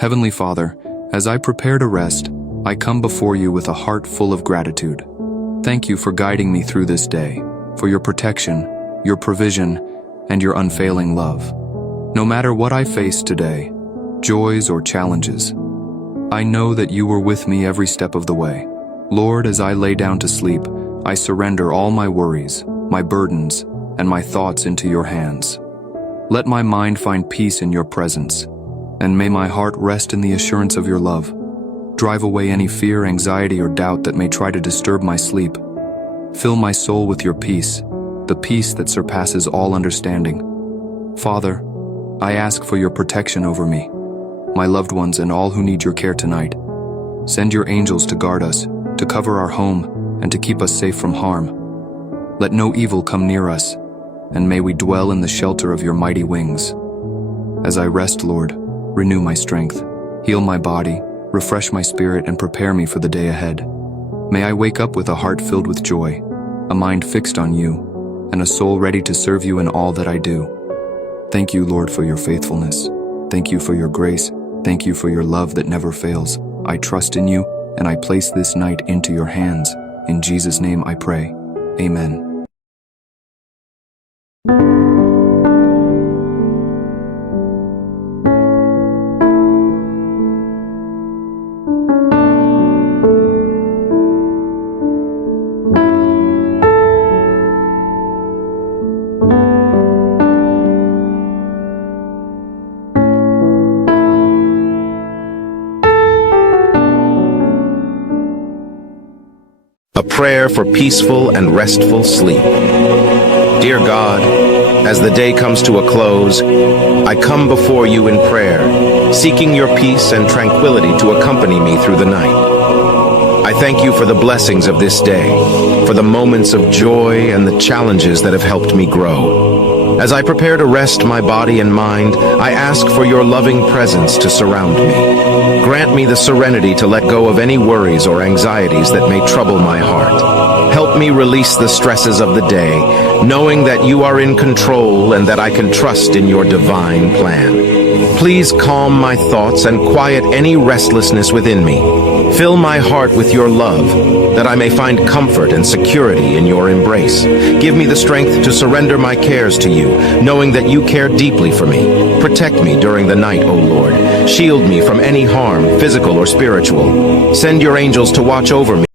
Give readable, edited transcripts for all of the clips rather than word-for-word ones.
Heavenly Father, as I prepare to rest, I come before you with a heart full of gratitude. Thank you for guiding me through this day, for your protection, your provision, and your unfailing love. No matter what I face today, joys or challenges, I know that you were with me every step of the way. Lord, as I lay down to sleep, I surrender all my worries, my burdens, and my thoughts into your hands. Let my mind find peace in your presence, and may my heart rest in the assurance of your love. Drive away any fear, anxiety, or doubt that may try to disturb my sleep. Fill my soul with your peace, the peace that surpasses all understanding. Father, I ask for your protection over me, my loved ones, and all who need your care tonight. Send your angels to guard us, to cover our home, and to keep us safe from harm. Let no evil come near us, and may we dwell in the shelter of your mighty wings. As I rest, Lord, renew my strength, heal my body, refresh my spirit, and prepare me for the day ahead. May I wake up with a heart filled with joy, a mind fixed on you, and a soul ready to serve you in all that I do. Thank you, Lord, for your faithfulness. Thank you for your grace. Thank you for your love that never fails. I trust in you, and I place this night into your hands. In Jesus' name I pray. Amen. A prayer for peaceful and restful sleep. Dear God, as the day comes to a close, I come before you in prayer, seeking your peace and tranquility to accompany me through the night. I thank you for the blessings of this day, for the moments of joy and the challenges that have helped me grow. As I prepare to rest my body and mind, I ask for your loving presence to surround me. Grant me the serenity to let go of any worries or anxieties that may trouble my heart. Help me release the stresses of the day, knowing that you are in control and that I can trust in your divine plan. Please calm my thoughts and quiet any restlessness within me. Fill my heart with your love, that I may find comfort and security in your embrace. Give me the strength to surrender my cares to you, knowing that you care deeply for me. Protect me during the night, O Lord. Shield me from any harm, physical or spiritual. Send your angels to watch over me.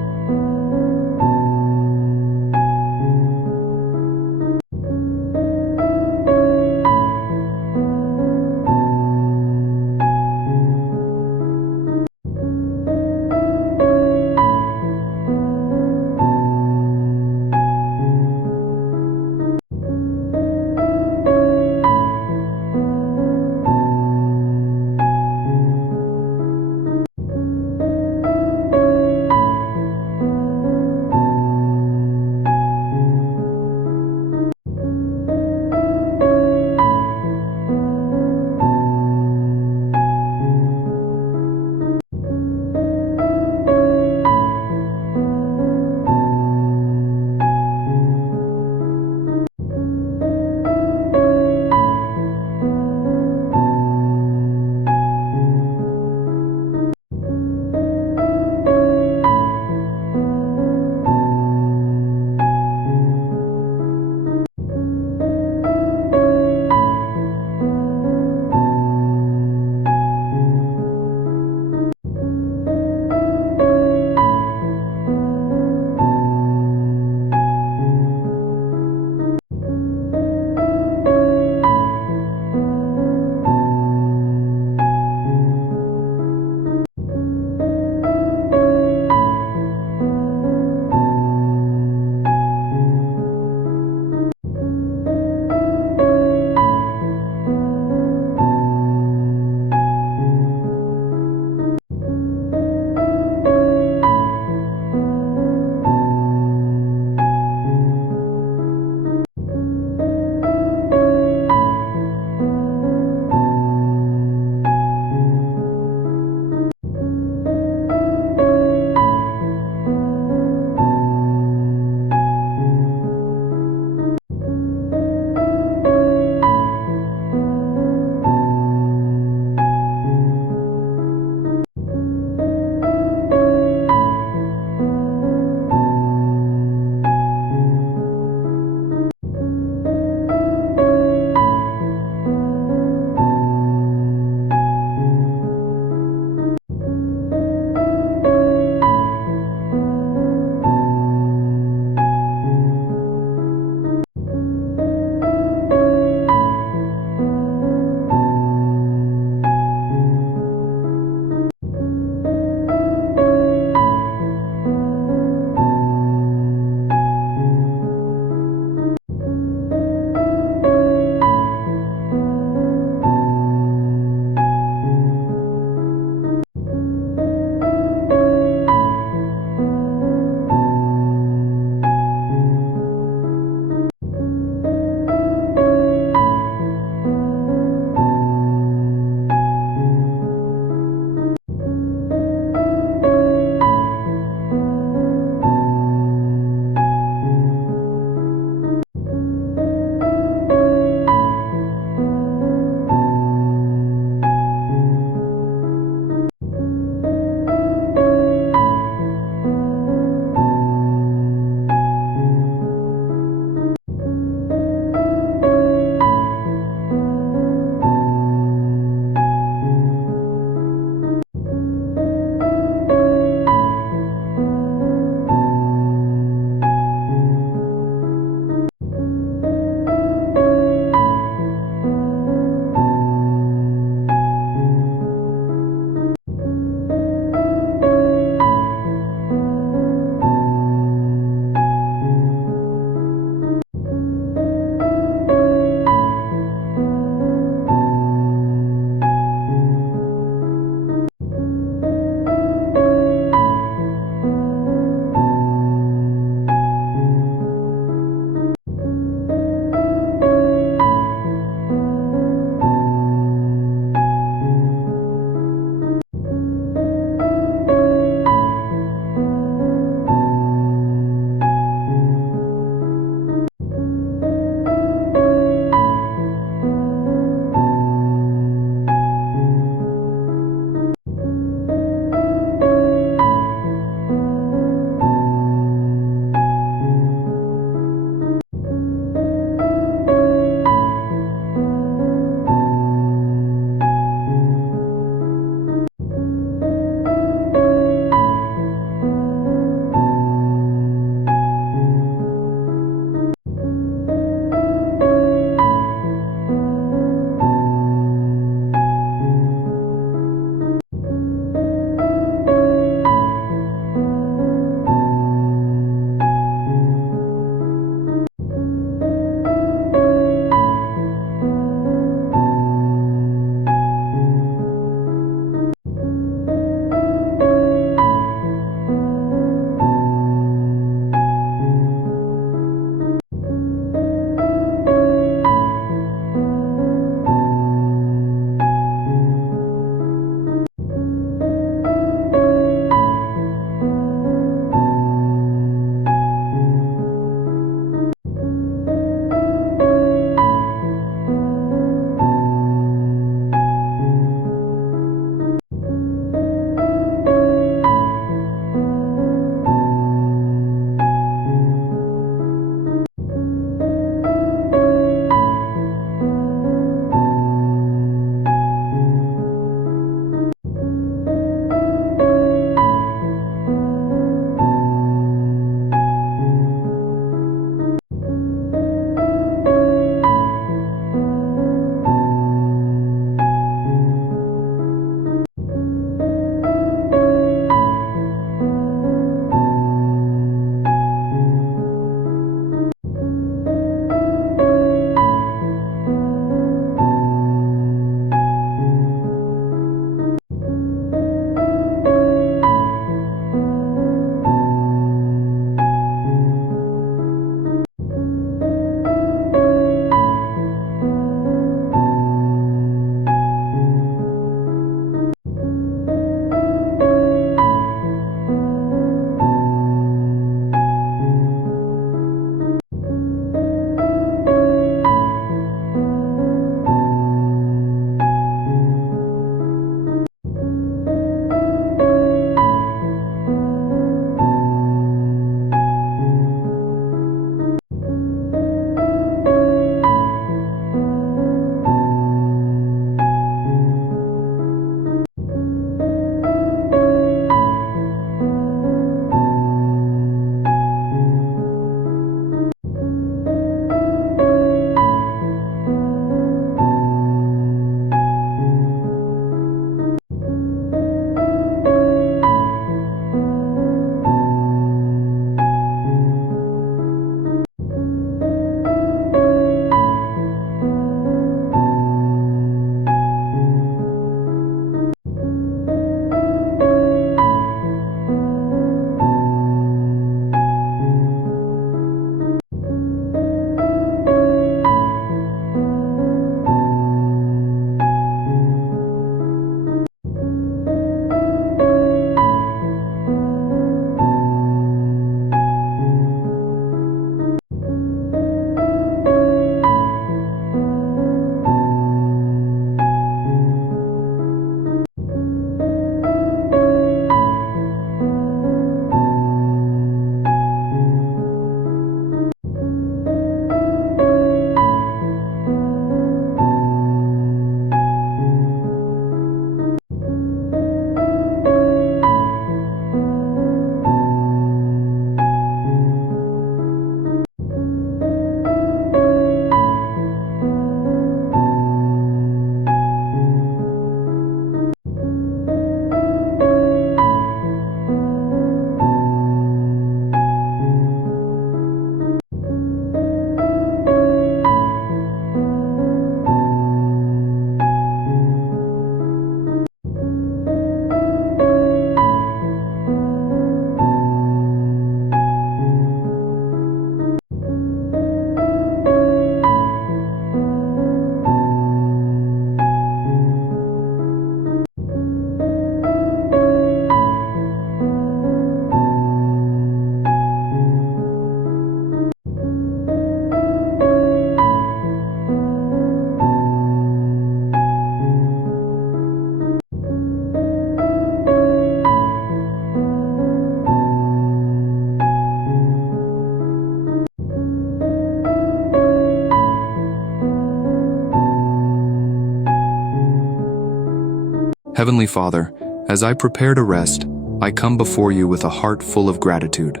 Heavenly Father, as I prepare to rest, I come before you with a heart full of gratitude.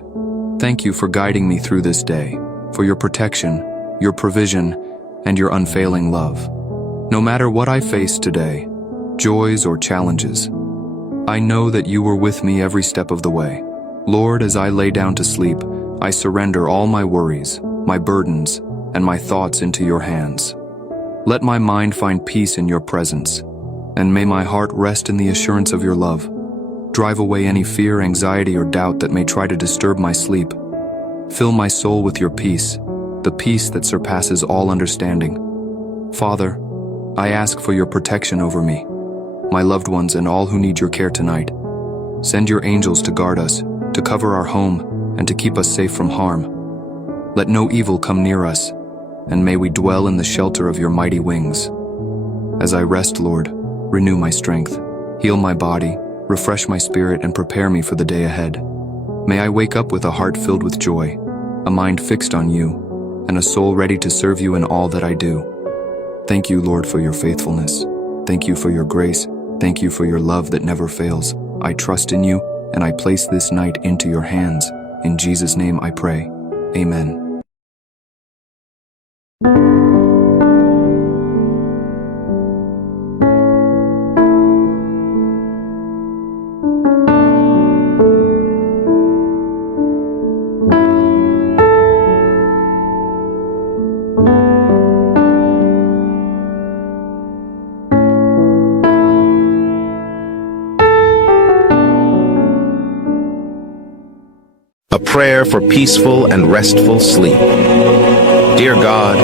Thank you for guiding me through this day, for your protection, your provision, and your unfailing love. No matter what I face today, joys or challenges, I know that you were with me every step of the way. Lord, as I lay down to sleep, I surrender all my worries, my burdens, and my thoughts into your hands. Let my mind find peace in your presence, and may my heart rest in the assurance of your love. Drive away any fear, anxiety, or doubt that may try to disturb my sleep. Fill my soul with your peace, the peace that surpasses all understanding. Father, I ask for your protection over me, my loved ones, and all who need your care tonight. Send your angels to guard us, to cover our home, and to keep us safe from harm. Let no evil come near us, and may we dwell in the shelter of your mighty wings. As I rest, Lord, renew my strength, heal my body, refresh my spirit, and prepare me for the day ahead. May I wake up with a heart filled with joy, a mind fixed on you, and a soul ready to serve you in all that I do. Thank you, Lord, for your faithfulness. Thank you for your grace. Thank you for your love that never fails. I trust in you, and I place this night into your hands. In Jesus' name I pray. Amen. A prayer for peaceful and restful sleep. Dear God,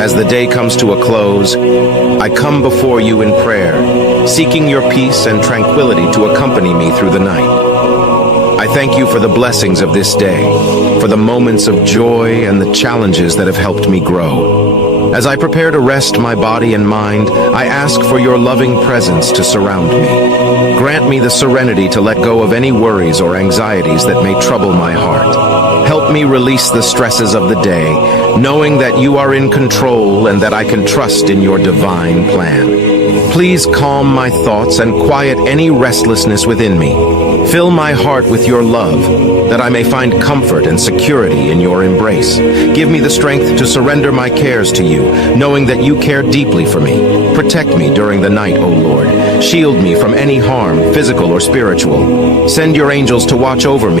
as the day comes to a close, I come before you in prayer, seeking your peace and tranquility to accompany me through the night. I thank you for the blessings of this day, for the moments of joy and the challenges that have helped me grow. As I prepare to rest my body and mind, I ask for your loving presence to surround me. Grant me the serenity to let go of any worries or anxieties that may trouble my heart. Help me release the stresses of the day, knowing that you are in control and that I can trust in your divine plan. Please calm my thoughts and quiet any restlessness within me. Fill my heart with your love, that I may find comfort and security in your embrace. Give me the strength to surrender my cares to you, knowing that you care deeply for me. Protect me during the night, O Lord. Shield me from any harm, physical or spiritual. Send your angels to watch over me.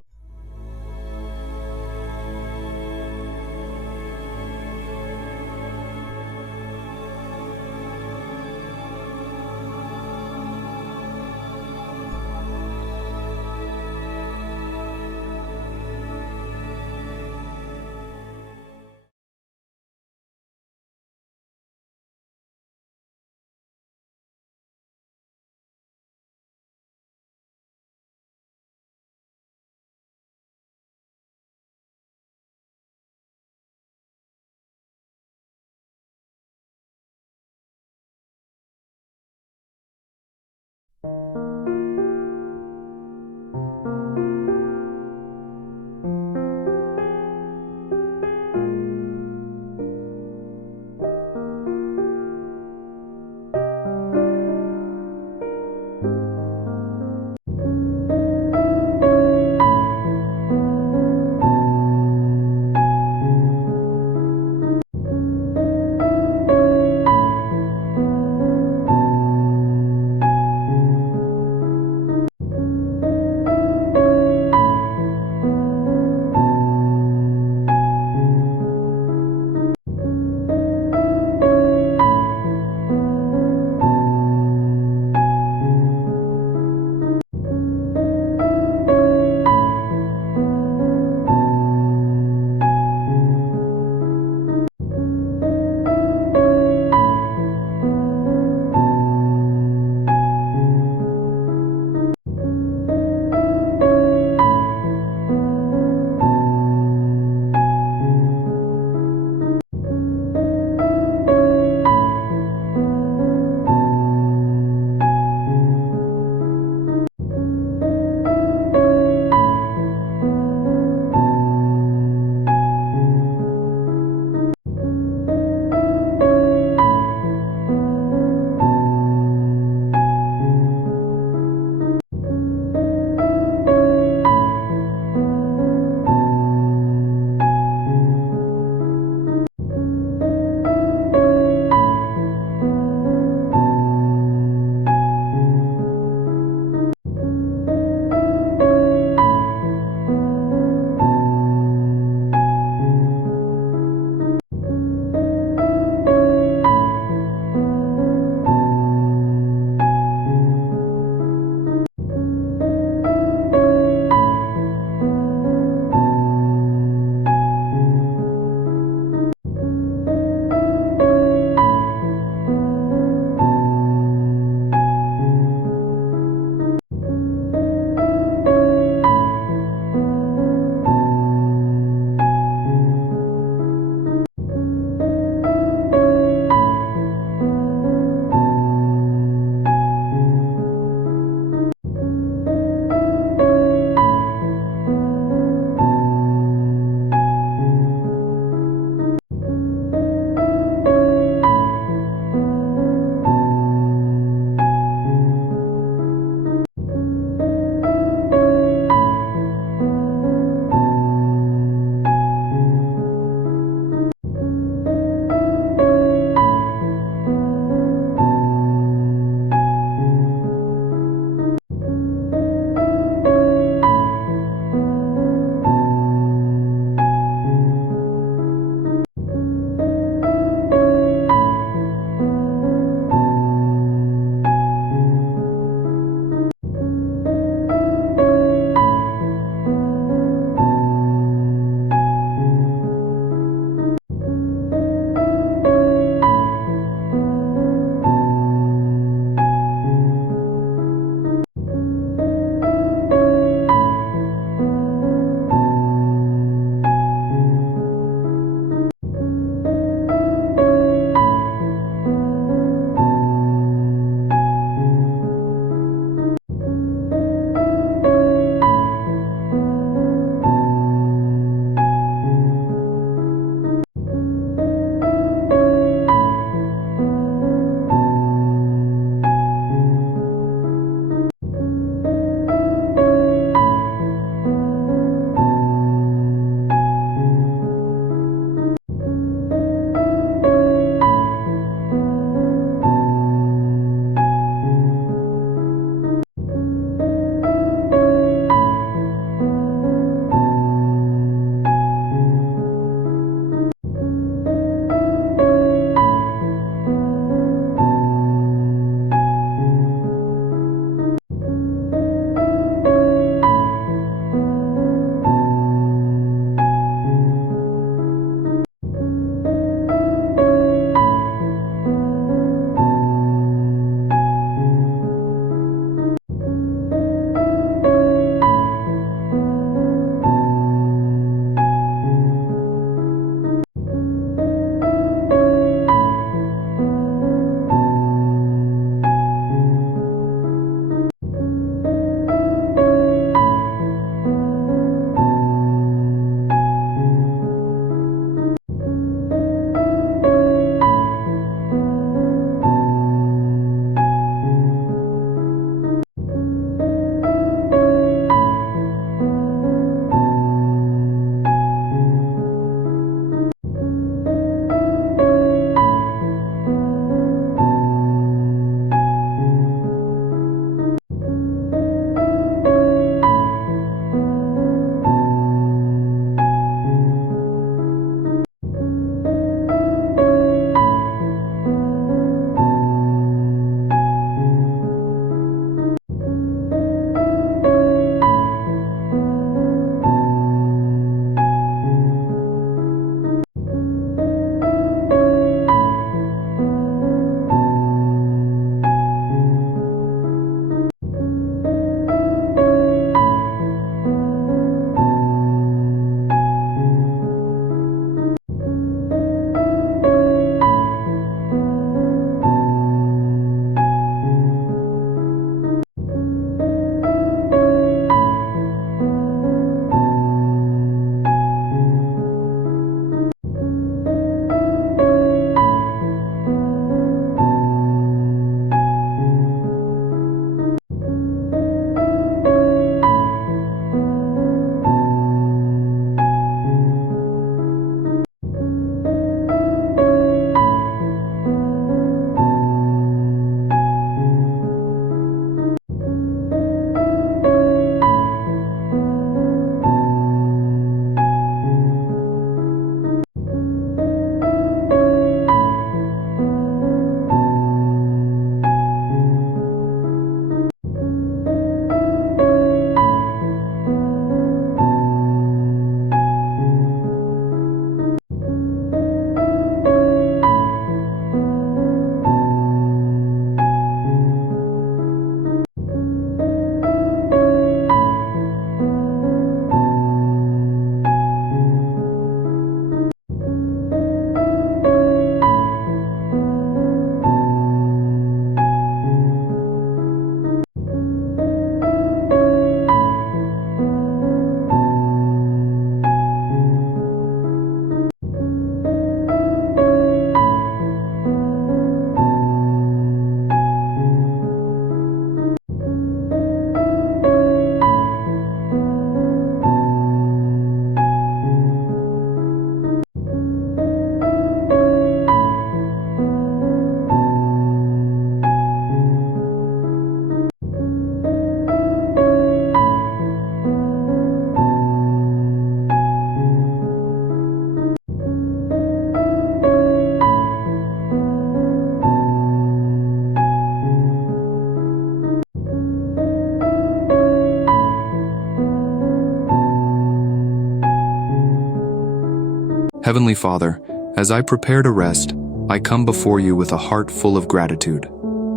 Heavenly Father, as I prepare to rest, I come before you with a heart full of gratitude.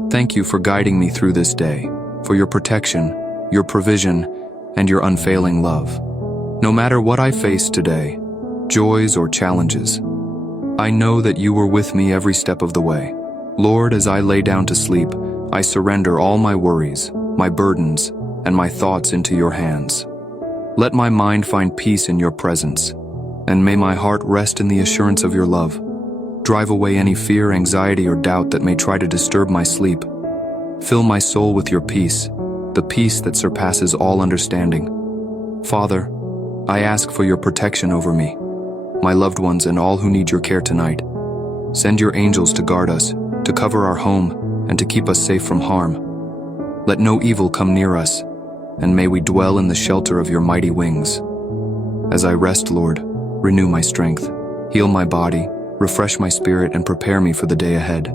Thank you for guiding me through this day, for your protection, your provision, and your unfailing love. No matter what I face today, joys or challenges, I know that you were with me every step of the way. Lord, as I lay down to sleep, I surrender all my worries, my burdens, and my thoughts into your hands. Let my mind find peace in your presence, and may my heart rest in the assurance of your love. Drive away any fear, anxiety, or doubt that may try to disturb my sleep. Fill my soul with your peace, the peace that surpasses all understanding. Father, I ask for your protection over me, my loved ones, and all who need your care tonight. Send your angels to guard us, to cover our home, and to keep us safe from harm. Let no evil come near us, and may we dwell in the shelter of your mighty wings. As I rest, Lord, renew my strength, heal my body, refresh my spirit, and prepare me for the day ahead.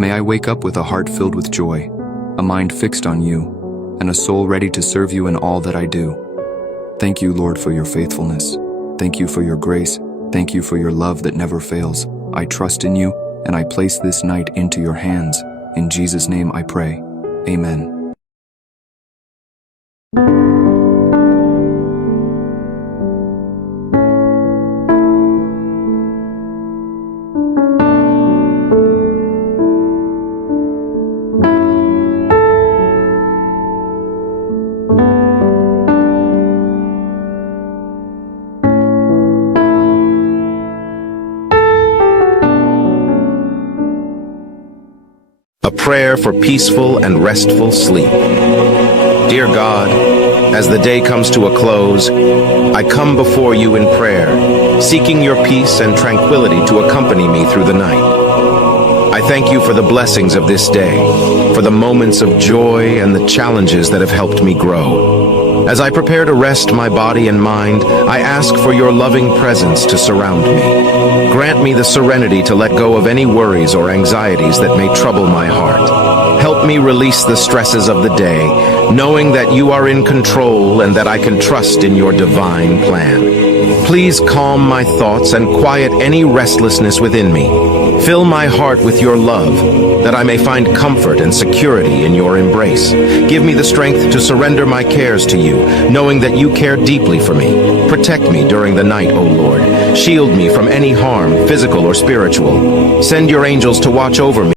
May I wake up with a heart filled with joy, a mind fixed on you, and a soul ready to serve you in all that I do. Thank you, Lord, for your faithfulness. Thank you for your grace. Thank you for your love that never fails. I trust in you, and I place this night into your hands. In Jesus' name I pray. Amen. A prayer for peaceful and restful sleep. Dear God, as the day comes to a close, I come before you in prayer, seeking your peace and tranquility to accompany me through the night. I thank you for the blessings of this day, for the moments of joy and the challenges that have helped me grow. As I prepare to rest my body and mind, I ask for your loving presence to surround me. Grant me the serenity to let go of any worries or anxieties that may trouble my heart. Help me release the stresses of the day, knowing that you are in control and that I can trust in your divine plan. Please calm my thoughts and quiet any restlessness within me. Fill my heart with your love, that I may find comfort and security in your embrace. Give me the strength to surrender my cares to you, knowing that you care deeply for me. Protect me during the night, O Lord. Shield me from any harm, physical or spiritual. Send your angels to watch over me.